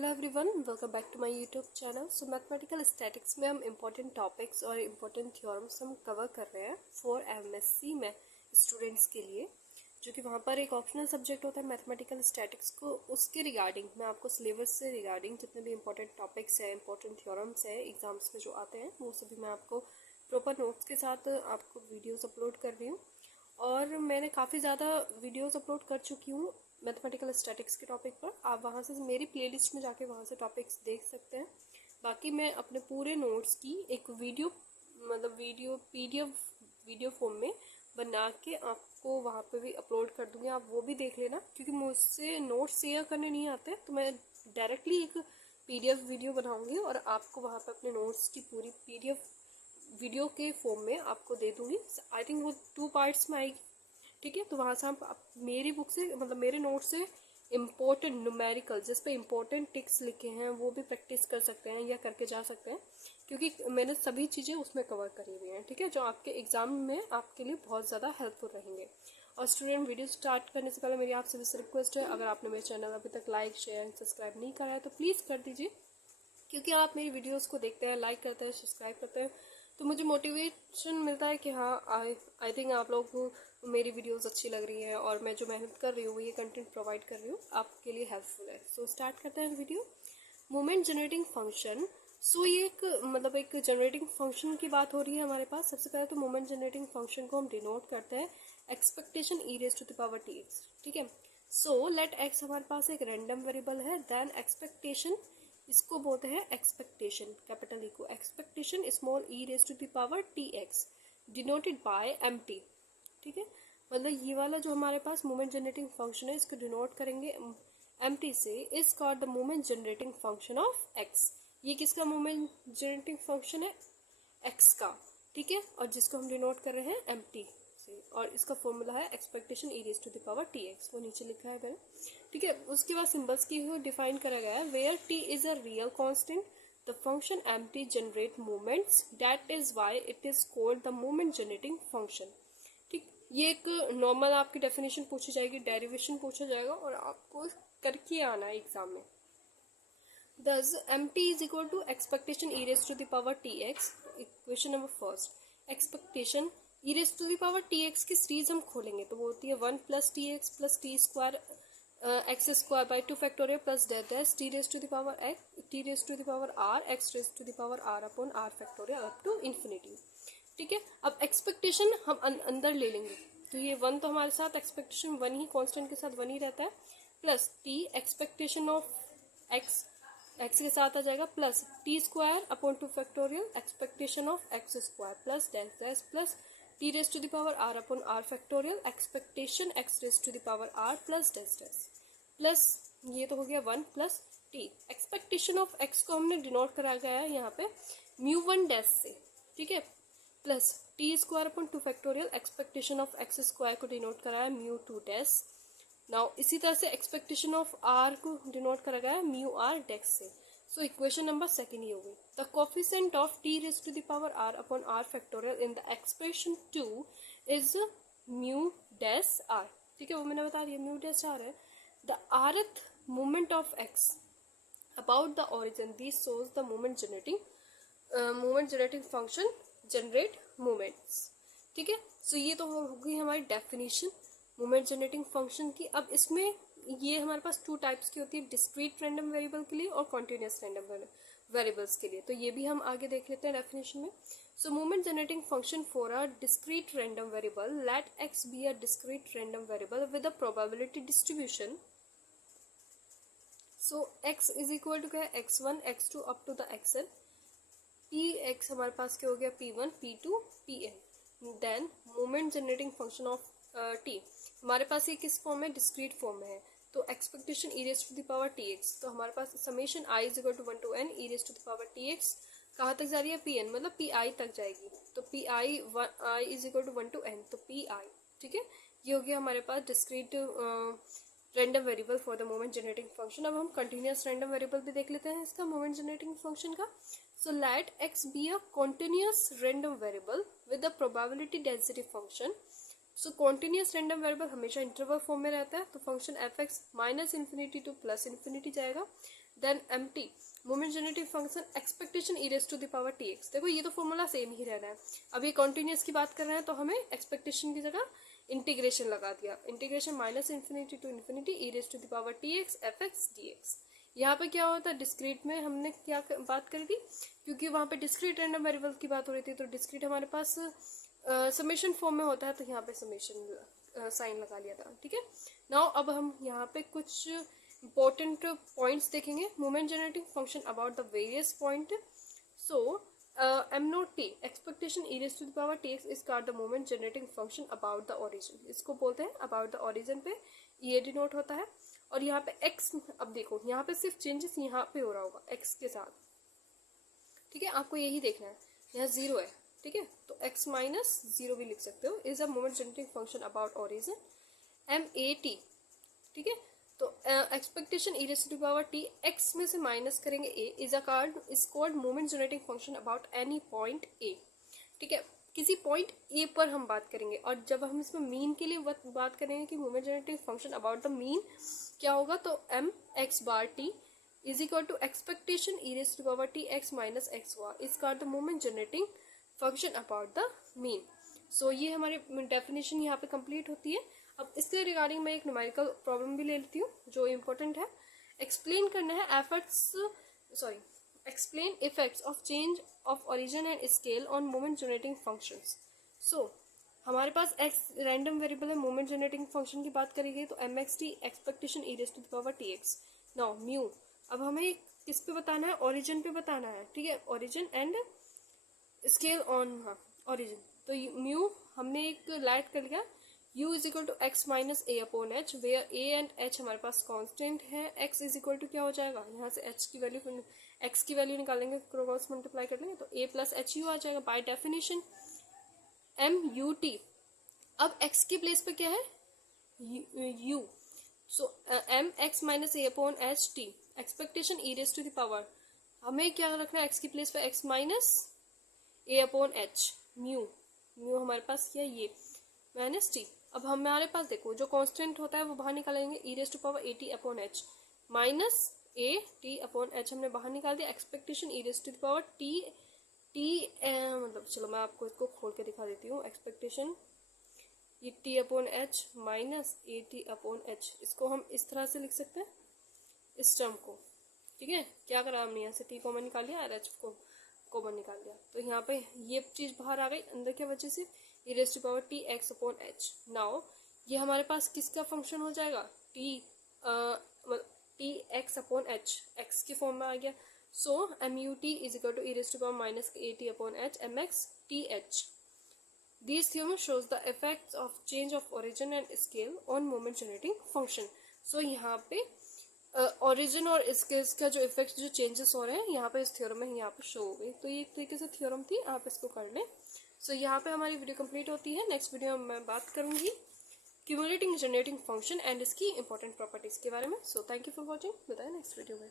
Hello everyone, welcome back to my YouTube channel. So mathematical statics में हम important topics और important theorems हम cover कर रहे हैं फॉर एमएससी में स्टूडेंट्स के लिए, जो कि वहाँ पर एक ऑप्शनल सब्जेक्ट होता है मैथमेटिकल स्टैटिक्स को। उसके रिगार्डिंग मैं आपको सिलेबस से रिगार्डिंग जितने भी इंपॉर्टेंट टॉपिक्स हैं, इंपॉर्टेंट थ्योरम्स हैं एग्जाम्स में जो आते हैं, वो सभी मैं आपको प्रॉपर नोट्स के साथ आपको वीडियोज़ अपलोड कर रही हूँ। और मैंने काफ़ी ज़्यादा वीडियोज़ अपलोड कर चुकी हूँ मैथमेटिकल स्टैटिक्स के टॉपिक पर। आप वहाँ से मेरी प्लेलिस्ट में जाके वहाँ से टॉपिक्स देख सकते हैं। बाकी मैं अपने पूरे नोट्स की एक video video PDF video form में बना के आपको वहाँ पे भी अपलोड कर दूँगी, आप वो भी देख लेना। क्योंकि मुझसे नोट्स शेयर करने नहीं आते, तो मैं डायरेक्टली एक पीडीएफ वीडियो बनाऊँगी और आपको वहाँ पर अपने नोट्स की पूरी पीडीएफ वीडियो के फॉर्म में आपको दे दूँगी। आई थिंक वो 2 पार्ट्स में आएगी, ठीक है। तो वहाँ से आप मेरी बुक से मेरे नोट से इम्पोर्टेंट न्यूमेरिकल जिस पे इम्पोर्टेंट टिक्स लिखे हैं वो भी प्रैक्टिस कर सकते हैं या करके जा सकते हैं, क्योंकि मैंने सभी चीज़ें उसमें कवर करी हुई हैं, ठीक है, जो आपके एग्जाम में आपके लिए बहुत ज़्यादा हेल्पफुल रहेंगे। और स्टूडेंट, वीडियो स्टार्ट करने से पहले मेरी आपसे बस रिक्वेस्ट है, अगर आपने मेरे चैनल अभी तक लाइक शेयर एंड सब्सक्राइब नहीं करा है तो प्लीज़ कर दीजिए। क्योंकि आप मेरी वीडियोस को देखते हैं, लाइक करते हैं, सब्सक्राइब करते हैं, तो मुझे मोटिवेशन मिलता है कि हाँ, आई थिंक आप लोग को मेरी वीडियोस अच्छी लग रही है और मैं जो मेहनत कर रही हूँ, ये कंटेंट प्रोवाइड कर रही हूँ, आपके लिए हेल्पफुल है। सो स्टार्ट करते हैं video. Moment generating function. So ये एक जनरेटिंग फंक्शन की बात हो रही है हमारे पास। सबसे पहले तो मोमेंट जनरेटिंग फंक्शन को हम डिनोट करते हैं expectation e raise to the power t x, ठीक है। सो लेट एक्स हमारे पास एक रैंडम वेरिएबल है, देन एक्सपेक्टेशन, इसको बोलते हैं एक्सपेक्टेशन, कैपिटल ई को expectation small e raise to the power t x denoted by M t, ठीक है। ये वाला जो हमारे पास मोमेंट जनरेटिंग फंक्शन है, इसको डिनोट करेंगे एम टी से। Is called the moment generating function of x. ये किसका मोमेंट जनरेटिंग फंक्शन है? एक्स का, ठीक है। और जिसको हम डिनोट कर रहे हैं एम टी से, और इसका फॉर्मूला है expectation e raise to the power t x, वो नीचे लिखा है मैंने, ठीक है। उसके बाद सिंबल्स की डिफाइन करा गया है। Where t is a real constant the function M t generate moments, that is why it is called the moment generating function, ठीक। ये एक नॉर्मल आपकी डेफिनेशन पूछी जाएगी, डेरिवेशन पूछा जाएगा और आपको करके आना है एग्जाम में। Thus, mt is equal to expectation e raised to the power tx. Equation number first, expectation e raised to the power tx की सीरीज हम खोलेंगे तो वो होती है 1 plus t x plus t square x square by 2 factorial plus dash t raise to the power x, t raise to the power r, x raise to the power r upon r factorial up to infinity, ठीक है। अब expectation हम अंदर ले लेंगे, तो ये 1 तो हमारे साथ एक्सपेक्टेशन 1 ही कांस्टेंट के साथ 1 ही रहता है, plus t expectation of x, x के साथ आ जाएगा, plus t square upon 2 factorial expectation of x square plus dash dash plus t raise to the power r upon r factorial expectation x raise to the power r plus dash dash plus, ये तो हो गया 1 plus t. Expectation of x को हमने denote करा गया है यहाँ पे म्यू 1 डैश से, ठीक है, plus t square upon 2 factorial expectation of x square को डिनोट करा है म्यू 2 डैश। नाउ इसी तरह से एक्सपेक्टेशन ऑफ आर को डिनोट करा गया है म्यू आर डेक्स से। सो इक्वेशन नंबर सेकंड ये हो गई। The coefficient of t raise to the power r upon r factorial in the expression 2 is mu dash r, ठीक है, वो मैंने बता दिया म्यू डैश आर है। The rth moment of x about the origin, this shows the moment generating function generate moments, ठीक है। सो ये तो हो गई हमारी डेफिनेशन मोमेंट जनरेटिंग फंक्शन की। अब इसमें ये हमारे पास 2 टाइप्स की होती है, डिस्क्रीट रैंडम वेरिएबल के लिए और कॉन्टिन्यूस रैंडम वेरिएबल्स के लिए, तो ये भी हम आगे देख लेते हैं डेफिनेशन में। So moment generating function for a discrete random variable, let x be a discrete random variable with a probability distribution. So x is equal to क्या है, x1 x2 up to the xn, p x हमारे पास क्या हो गया p1 p2 pn। Then moment generating function of t हमारे पास ये किस फॉर्म में, डिस्क्रीट फॉर्म में है, तो expectation e raise to the power t x, तो हमारे पास summation i is equal to 1 to n e raise to the power t x, कहाँ तक जा रही है, पी एन, मतलब पी आई तक जाएगी, तो p i is equal to 1 to n, तो पी आई, ठीक है। ये हो गया हमारे पास discrete random variable for the moment generating function. अब हम कंटिन्यूस रैंडम वेरिएबल भी देख लेते हैं इसका मोमेंट जनरेटिंग फंक्शन का। So let x be a continuous random variable with the probability density function so continuous random variable हमेशा interval form में रहता है, तो function f x minus infinity to plus infinity जाएगा। Then m t moment generating function expectation e raise to the power t x. देखो ये तो formula same ही रहना है। अब ये कॉन्टिन्यूस की बात कर रहे हैं तो हमें एक्सपेक्टेशन की जगह इंटीग्रेशन लगा दिया, integration minus infinity to infinity e raise to the power t x f x d x. यहाँ पे क्या होता है, डिस्क्रीट में हमने क्या बात करी थी, क्योंकि वहाँ पे डिस्क्रीट रैंडम वेरिएबल की बात हो रही थी, तो डिस्क्रीट हमारे पास समेशन फॉर्म में होता है, तो यहाँ पे समेशन साइन लगा लिया था। ठीक है, नाउ अब हम यहाँ पे कुछ इंपॉर्टेंट पॉइंट्स देखेंगे। Moment generating function about the various point. So M naught t expectation e raise to the power t x is called the moment generating function about the origin. इसको बोलते हैं about the origin पे ये denote होता है। और यहाँ पे x, अब देखो यहाँ पे सिर्फ चेंजेस यहाँ पे हो रहा होगा x के साथ। ठीक है, आपको यही देखना है, यहाँ 0 है। ठीक है, तो x माइनस 0 भी लिख सकते हो। Is a moment generating function about origin M a t. ठीक है, तो expectation e raise to the power t x में से माइनस करेंगे a is called moment generating function about any point a। ठीक है, किसी पॉइंट ए पर हम बात करेंगे, और जब हम इसमें मीन के लिए बात करेंगे कि moment generating function about the mean क्या होगा, तो m x bar t is equal to expectation e raise to power t x minus x bar is called the moment generating function about the mean. So ये हमारी definition यहाँ पे complete होती है। अब इसके रिगार्डिंग मैं एक न्यूमेरिकल प्रॉब्लम भी ले लेती हूँ जो इम्पोर्टेंट है। एक्सप्लेन करना है explain effects of change of origin and scale on moment generating functions. So हमारे पास एक्स रैंडम वेरिएबल है, मोमेंट जनरेटिंग फंक्शन की बात करी गई, तो m x t expectation e raise to the power t x. Now mu, अब हमें किस पे बताना है, ओरिजिन पे बताना है। ठीक है, origin and scale on origin. तो म्यू हमने एक लाइट कर लिया, u is equal to x minus a upon h, where a and h हमारे पास कांस्टेंट है। x इज इक्वल टू क्या हो जाएगा, यहाँ से x की वैल्यू निकालेंगे, क्रॉस मल्टीप्लाई कर लेंगे तो a प्लस एच यू आ जाएगा by definition M u t. अब x की प्लेस पे क्या है, u। So M x minus a upon h t expectation e raise to the power, हमें क्या रखना है x की प्लेस पे x minus a upon h, mu हमारे पास क्या है ये माइनस टी। अब हमारे पास देखो जो कांस्टेंट होता है वो बाहर निकालेंगे, e raise to power a t upon h minus a t upon h हमने बाहर निकाल दिया। Expectation e raise to the power t मतलब चलो मैं आपको इसको खोल के दिखा देती हूँ। एक्सपेक्टेशन ये T upon h minus a t upon H, इसको हम इस तरह से लिख सकते हैं इस टर्म को। ठीक है, क्या करा हमने, यहाँ से टी कॉमन निकाल लिया और एच को कॉमन निकाल दिया, तो यहाँ पे ये चीज़ बाहर आ गई, अंदर क्या वजह से e raise to power t x upon h. Now ये हमारे पास किसका फंक्शन हो जाएगा, t x upon h, x के फॉर्म में आ गया। So m u t is equal to e raise to power minus a t upon h m x t h. This theorem shows the effects of change of origin and scale on moment generating function. So यहाँ पे origin और scales का जो effect जो changes हो रहे हैं यहाँ पे इस थ्योरम में यहाँ पे शो हो गई। तो ये एक तरीके से थ्योरम थी, आप इसको कर लें। सो यहाँ पे हमारी वीडियो कंप्लीट होती है। नेक्स्ट वीडियो में मैं बात करूँगी क्यूमुलेटिंग जनरेटिंग फंक्शन एंड इसकी इंपॉर्टेंट प्रॉपर्टीज के बारे में। So thank you for watching, बताएं नेक्स्ट वीडियो में।